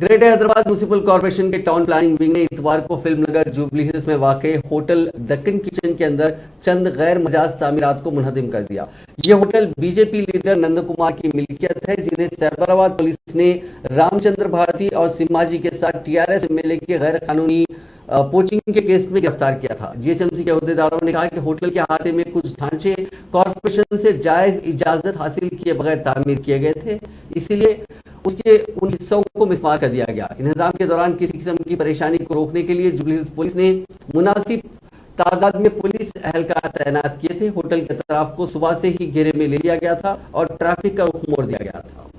Greater Hyderabad municipal corporation के town planning wing ने इतवार को फिल्म नगर जुबली हिल्स में वाकई होटल दक्कन किचन के अंदर चंद गैर मजाज तामीरात को मुनहदिम कर दिया। ये hotel BJP leader Nand Kumar की मिल्कियत है, जिन्हें सैबराबाद पुलिस ने रामचंद्र भारती और सिम्माजी के साथ टीआरएस एमएलए के गैर कानूनी पोचिंग के केस में गिरफ्तार किया था। जीएचएमसी के अहदेदारों ने कहा कि होटल के अहाते में कुछ ढांचे कॉर्पोरेशन से जायज इजाजत हासिल किए बगैर तामीर किए गए थे, इसीलिए उसके उन हिस्सों को मिसमार कर दिया गया। इंतजाम के दौरान किसी किस्म की परेशानी को रोकने के लिए जुबली हिल्स पुलिस ने मुनासिब तादाद में पुलिस एहलकार तैनात किए थे। होटल के अतराफ को सुबह से ही घेरे में ले लिया गया था और ट्रैफिक का रुख मोड़ दिया गया था।